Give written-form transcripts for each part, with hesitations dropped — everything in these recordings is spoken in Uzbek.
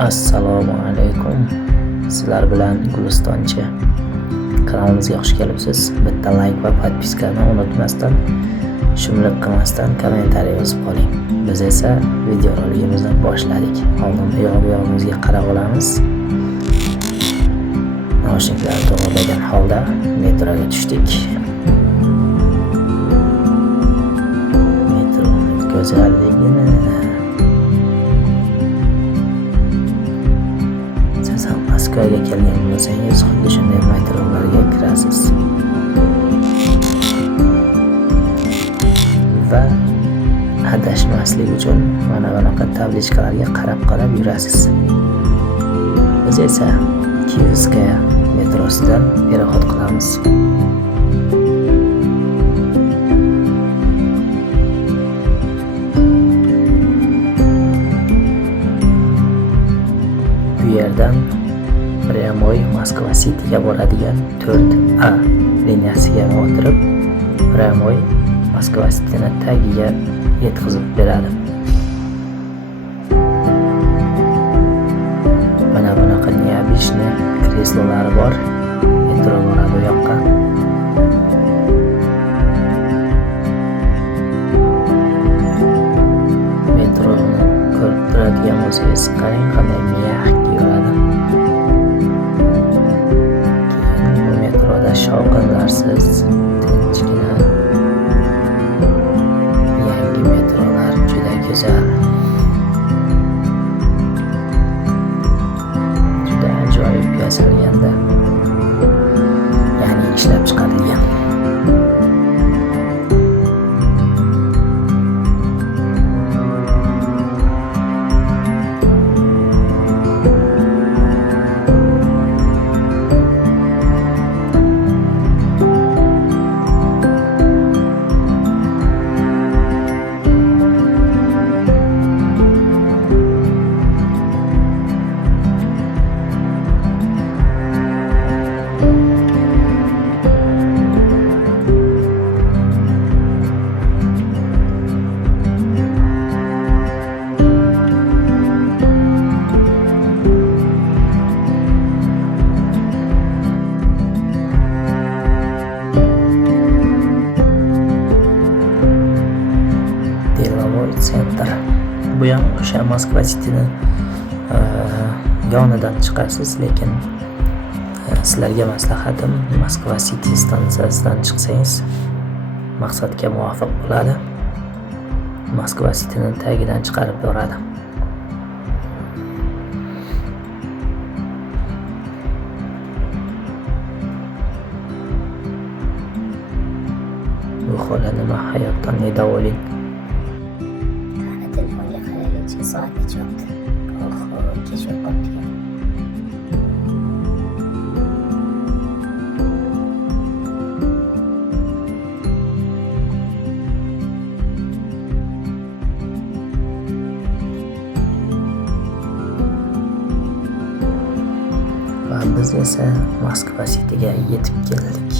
Assalomu alaykum. Sizlar bilan Gulistoncha. Kanalimizga xush kelibsiz. Bitta like va podpiskani unutmasdan, shumlik qilmasdan kommentariy yozib qoling. Biz esa videoroligimizni boshladik. Oldin bu-yog'imizga qarab olamiz. Naushniklarni to'g'rilagan holda metroga tushdik. Metroning go'zalligini Moskvaga kelgan bo'lsangiz, xuddi shunday metrolarga kirasiz va adashmaslik uchun mana bunaqa tablichkalarga qarab yurasiz. Biz esa Kiyevskaya metrosidan переход qilamiz. Bu yerdan Pryamoy Moskva Cityga boradigan 4A liniyasiga o'tirib, Pryamoy Moskva Cityni tagiga yetkazib beradi. Mana bunaqa neobishni kreslolari bor. Metro boradi bu yoqqa. Metroni ko'rib turadigan bo'lsangiz, qarang qanday miyaqki yuradi. Shovqinlarsiz, tinchgina yangi metrolar juda go'zal. Juda ajoyib yasalganda, ya'ni ishlab chiqarilgan. Center. Bu ham o'sha Moskva Cityni yonidan chiqasiz, lekin sizlarga maslahatim Moskva City stansiyasidan chiqsangiz maqsadga muvofiq bo'ladi. Moskva Cityni tagidan chiqarib boradi. Bu xola nima hayotdan nedavoling? Soat necha vaqt? Kech qolibdi. Va biz esa Moskva Cityga yetib keldik.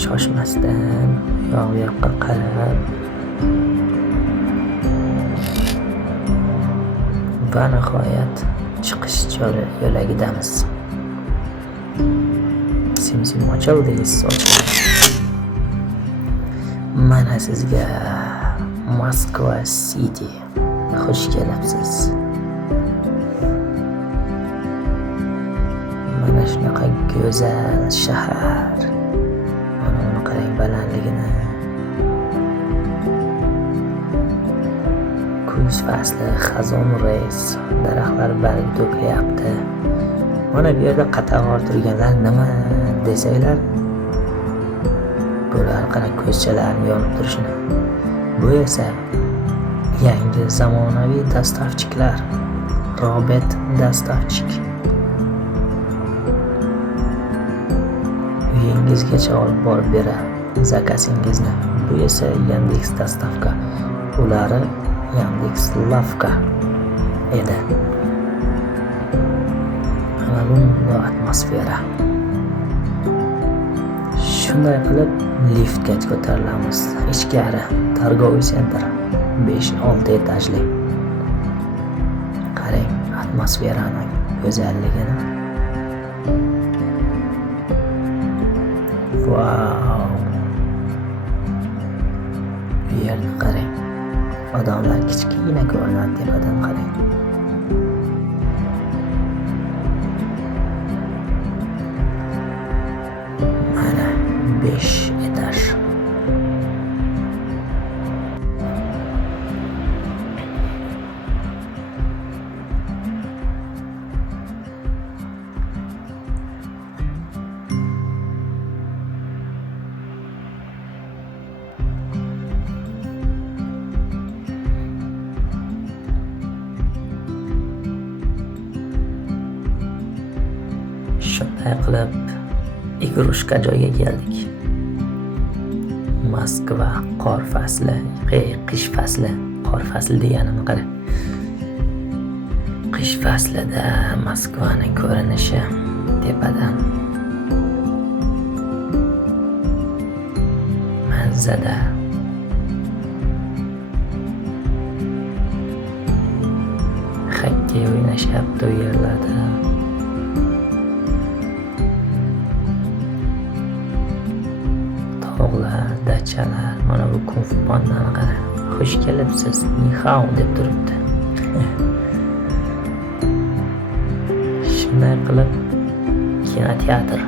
Shoshmasdan yoqqa qarab va nihoyat chiqish yo'lagidamiz. Sim ochildingiz. Mana sizga Moskva City. Xush kelibsiz. Mana shunaqa go'zal shahar. Qarang balandligini. Kuz fasli, xazon reys, daraxtlar barg to'klayapti. Mana bu yerda qator turganlar nima desanglar, bular qarang ko'chalarning yonib turishini. Bu esa yangi zamonaviy dastavchiklar, robot dastavchik. Uyingizgacha olib borib beradi zakasingizni. Bu esa Yandex Dostavka. Ulari Yandex Lavka edi. Mana bunday atmosfera. Shunday qilib liftga ko'tarilamiz. Ichkari Targoviy sentr 5-6 etajli. Qarang atmosferaning go'zalligini. Wow. Bu yerni qarang. Odamlar kichkina ko'rinadi tepadan qarang. Mana 5 etaj. Shunday qilib Igrushka joyga keldik. Moskva qor fasli, qish fasli, qor fasli deganimni qara. Qish faslida Moskvaning ko'rinishi tepadan manzada hokkey o'ynashyapti u yerlarda. Tog'lar, dachalar, mana bu Kung Fu Pandani qara. Xush kelibsiz, ni hao deb turibdi. Shunday qilib kinoteatr.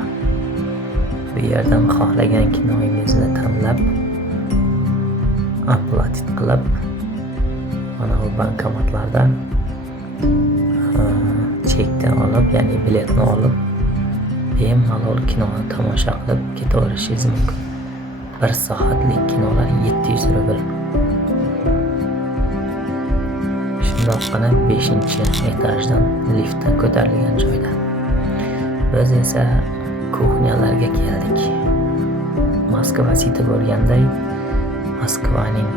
Bu yerdan xohlagan kinoingizni tanlab, aplatit qilib, mana bu bankomatlardan chekni olib, ya'ni biletni olib, bemalol kinoni tomosha qilib ketaverishingiz mumkin. 1 soatlik kinolar 700 rubl. Shundoqqina 5-etajdan liftdan ko'tarilgan joydan. Biz esa kuxnyalarga keldik. Moskva City bo'lganday, Moskvaning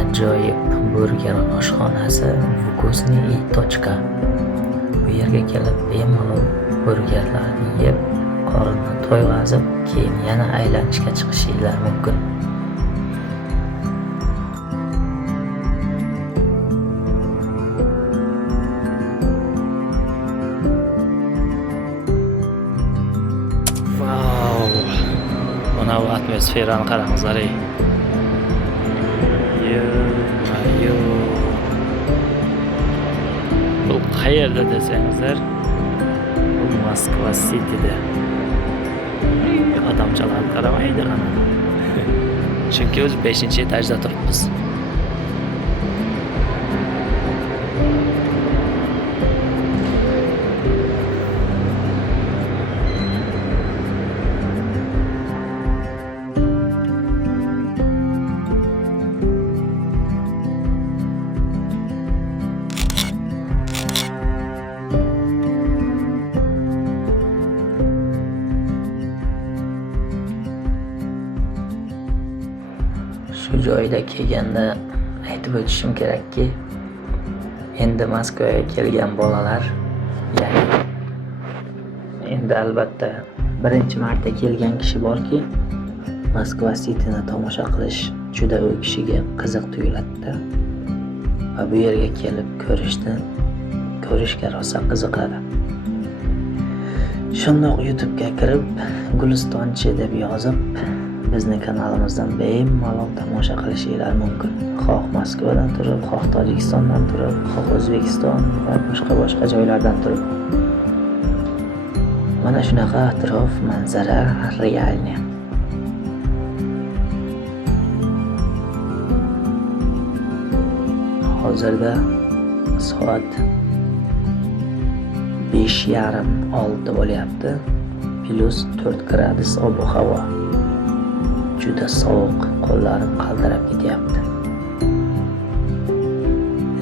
ajoyib burger oshxonasi Vkusniy точка. Bu yerga kelib bemalol burgerlarni yeb, qorinni to'yg'azib, keyin yana aylanishga chiqishinglar mumkin. Wow! Mana bu atmosferani qarangizlar. Bu qayerda desangizlar, bu Moskva City'da. Odamchalar qaramaydi qana. Chunki o'z 5-etajda turibmiz. Shu joyda kelganda aytib o'tishim kerakki, endi Moskvaga kelgan bolalar, ya'ni endi albatta birinchi marta kelgan kishi borki, Moskva City'ni tomosha qilish juda u kishiga qiziq tuyuladi. Va bu yerga kelib ko'rishga rosa qiziqadi. Shundoq YouTube'ga kirib, Gulistonchi deb yozib, bizni kanalimizdan bemalol tomosha qilishinglar mumkin. Xoh Moskvadan turib, xoh Tojikistondan turib, xoh O'zbekiston va boshqa joylardan turib. Mana shunaqa atrof manzara realniy. Hozirda soat 5:30 bo'lyapti. Plus 4 gradus ob-havo. Juda sovuq, qo'llarim qaltirab ketyapti.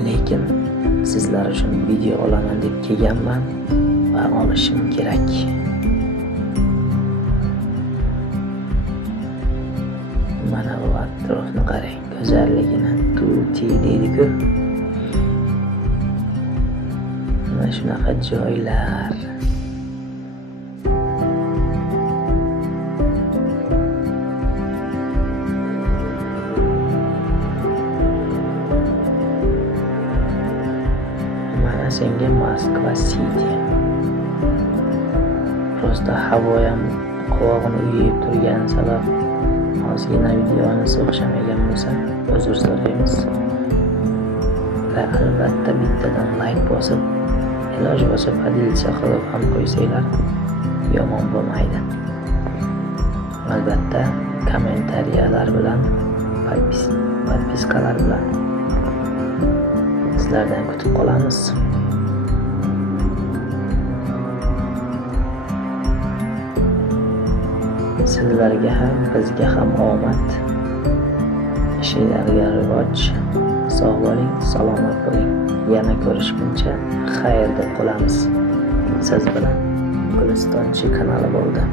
Lekin sizlar uchun video olaman deb kelganman va olishim kerak. Mana bu atrofni qarang, go'zalligini tuti deydi-ku. Mana shunaqa joylar. mana senga Moskva City. Prosta havoyam qovog'ini uyib turgani sabab ozgina videomiz o'xshamagan bo'lsa uzr so'raymiz. Va albatta bittadan like bosib, iloji bo'lsa podelitsiya qilib ham qo'ysanglar yomon bo'lmaydi. Albatta kommentariyalar bilan, podpiskalar bilan sizlardan kutib qolamiz. Sizlarga ham, bizga ham omad, ishinglarga rivoj. Sog' bo'ling, salomat bo'ling. Yana ko'rishguncha xayr deb qolamiz. Siz bilan Gulistonchi kanali bo'ldi.